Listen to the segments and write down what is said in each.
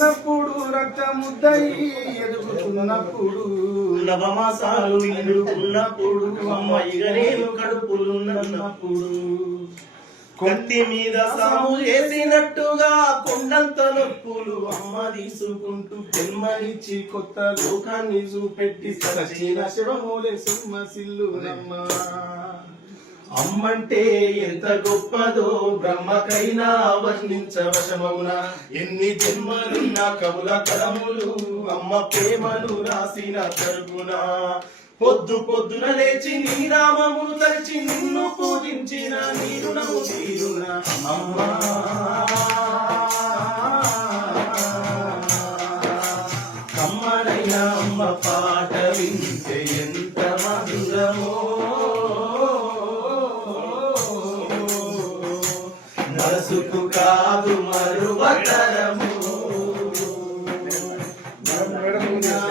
చిన్నప్పుడు రక్తముద్దై ఎదుగుతున్నప్పుడు నవమాసాలు నిండుకున్నప్పుడు అమ్మాయిగా నేను కడుపులున్నప్పుడు కత్తి మీద సాము చేసినట్టుగా కొండంత నొప్పులు అమ్మ తీసుకుంటూ జన్మనిచ్చి కొత్త లోకాన్ని చూపెట్టి సచిన శివమూలే సింహసిల్లునమ్మ. అమ్మంటే ఎంత గొప్పదో బ్రహ్మకైనా వర్ణించవశమవునా. ఎన్ని జన్మలున్న కవుల కలములు అమ్మ ప్రేమను రాసిన తరుగునా. పొద్దు పొద్దున లేచి నీ నామమును తలిచి నిన్ను పూజించిన నీ రుణము తీరునా అమ్మా. అమ్మనైనా అమ్మ పాట వింటే ఎంత మధురమో, మనసుకు కాదు మరువతరము.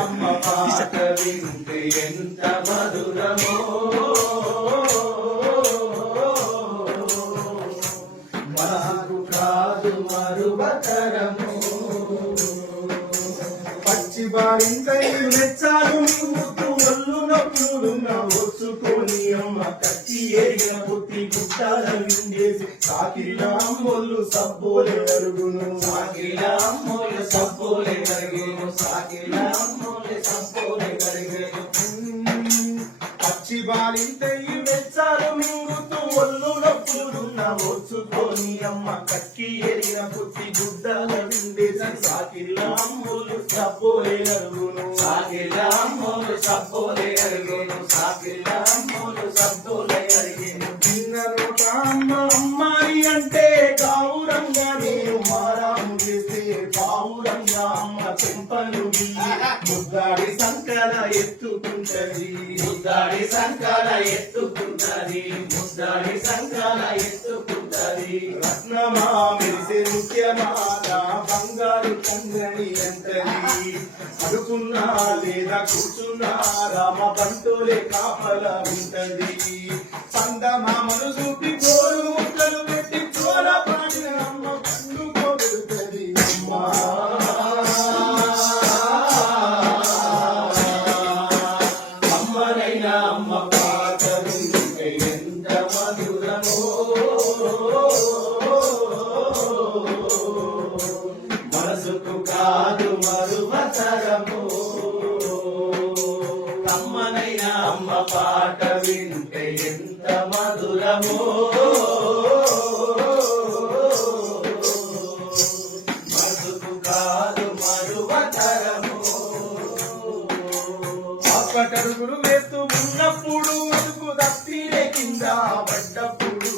అమ్మ పాట వింటే ఎంత మధురమో, మనసుకు కాదు మరువతరము. పచ్చి బారింకై మెచ్చాలు ముద్దు ఒళ్ళు నొప్పులున్న ఓర్చుకొని అమ్మ కచ్చి ఏరిన బుద్ధి గుట్టాల విండేసి సాకిలా అమ్మోళ్ళు సబ్బోలే అరుగును. సాకిలా అమ్మోళ్ళు సబ్బోలే అరిగేను. సాకిలా అమ్మోళ్ళే సబ్బోలే అరిగేను. పచ్చి బారింకై మెచ్చాలు మింగుతూ ఒళ్ళు నొప్పులున్న ఓర్చుకొని అమ్మ కక్కి ఎరిన బుద్ధి గుడ్డాల విండేసి సాకిలా అమ్మోళ్ళు సబ్బోలే అరుగును. సాకిలా అమ్మోళ్ళు సబ్బోలే అరిగేను. సాకిలా అమ్మోళ్ళు సబ్బోలే అరిగేను. చిన్న నోట అమ్మ అమ్మాయి అంటే గౌరంగా నేను మారాము చేస్తే గౌరంగా అమ్మ చెంపలు ముద్దాడి సంకల ఎత్తుకుంటది. ముద్దాడి సంకల ఎత్తుకుంటది. ముద్దాడి సంకల ఎత్తుకుంటది. రత్నమా మెరిసే ముఖ్యమా నా బంగారు కొంగని అంటది. అడుకున్నా లేదా కూర్చున్నా రామ బంటోలే కాపల ఉంటది. పందమామను చూపి కోరు ముక్కలు పెట్టి చోర పాడిన అమ్మ పండుకోబెడుతది అమ్మా. అమ్మనైనా అమ్మ పాట వింటే ఎంత మధురమో, మనసుకు కాదు మరువతరము. అమ్మనైనా అమ్మ పాట వింటే ఎంత మధురమో, మనసుకు కాదు మరువతరము. అప్పటడుగులు వేస్తూ ఉన్నప్పుడు అదుపు దప్పిలే కింద పడ్డప్పుడు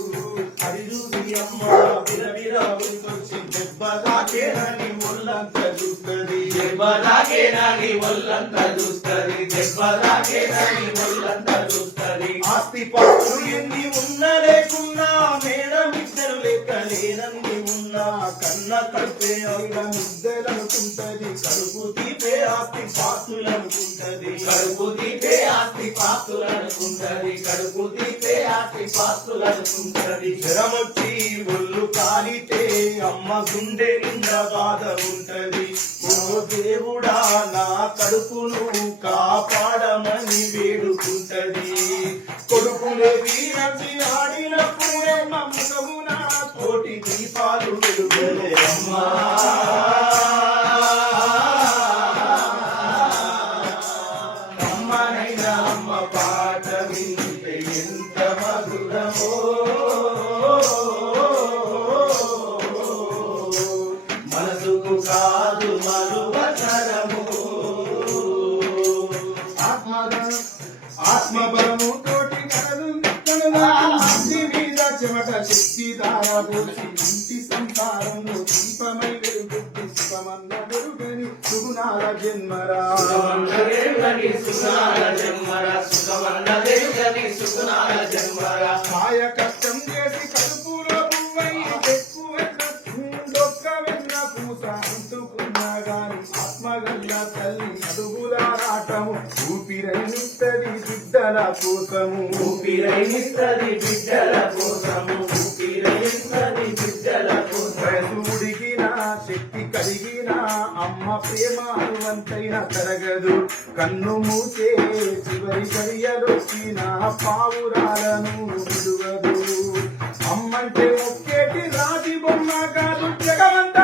అది చూసి అమ్మ విరవిరా వచ్చి దెబ్బలాకేనని ఒళ్ళంతా చూస్తుంది. దెబ్బలాకేనని ఒళ్ళంతా చూస్తుంది. దెబ్బలాకేనని ఒళ్ళంతా చూస్తుంది. ఆస్తి పాత్రలు ఎన్ని ఉన్నా లేకున్నా మేడం ఇద్దరు లెక్క లేనన్ని ఉన్నా కన్న కడిపే అయినా ఇద్దరనుకుంటది. కడుపు తీపే ఆస్తి పాత్రులు అనుకుంటది. కడుపు తీపే ఆస్తి పాత్రులు అనుకుంటది. కడుపు తీపే ఆస్తి పాత్రులు అనుకుంటది. జ్వరమొచ్చి ఒళ్ళు కాలితే అమ్మ గుండె నిండా బాధ ఉంటది. ఓ దేవుడా నా కడుపును కాపాడమని వేడుకుంటది. కొడుకులే వీరచి ఆడినప్పుడే మమ్మకమున కోటి దీపాలు వెలుగలే అమ్మా. అమ్మనైనా అమ్మ పాట వింటే ఎంత మధురమో, మనసుకు కాదు మరువతరము. ఆత్మబలము తోటి మీద చెమట శక్తి దారబోసి ఇంటి సంసారంలో దీపమై వెలుగుద్ది సుఖమన్న వెలుగని సుగుణాల జన్మరా. కాయ కష్టం చేసి కడుపులో పువ్వై ఎక్కువ డొక్క వెన్న పూస అంటుకున్నా గాని ఆత్మగల్ల తల్లి అడుగులారాటము ఊపిరైనిస్తది బిడ్డల కోసము. ఊపిరైనిస్తది బిడ్డల కోసము. ఊపిరైనిస్తది బిడ్డల కోసం. వయసు ఉడికిన శక్తి కలిగిన అమ్మ ప్రేమ వంతైన తరగదు కన్ను మూసే చివరి గడియలొచ్చిన పావురాలను విడువదు అమ్మంటే ఒక్కేటి రాతి బొమ్మ కాదు జగమంత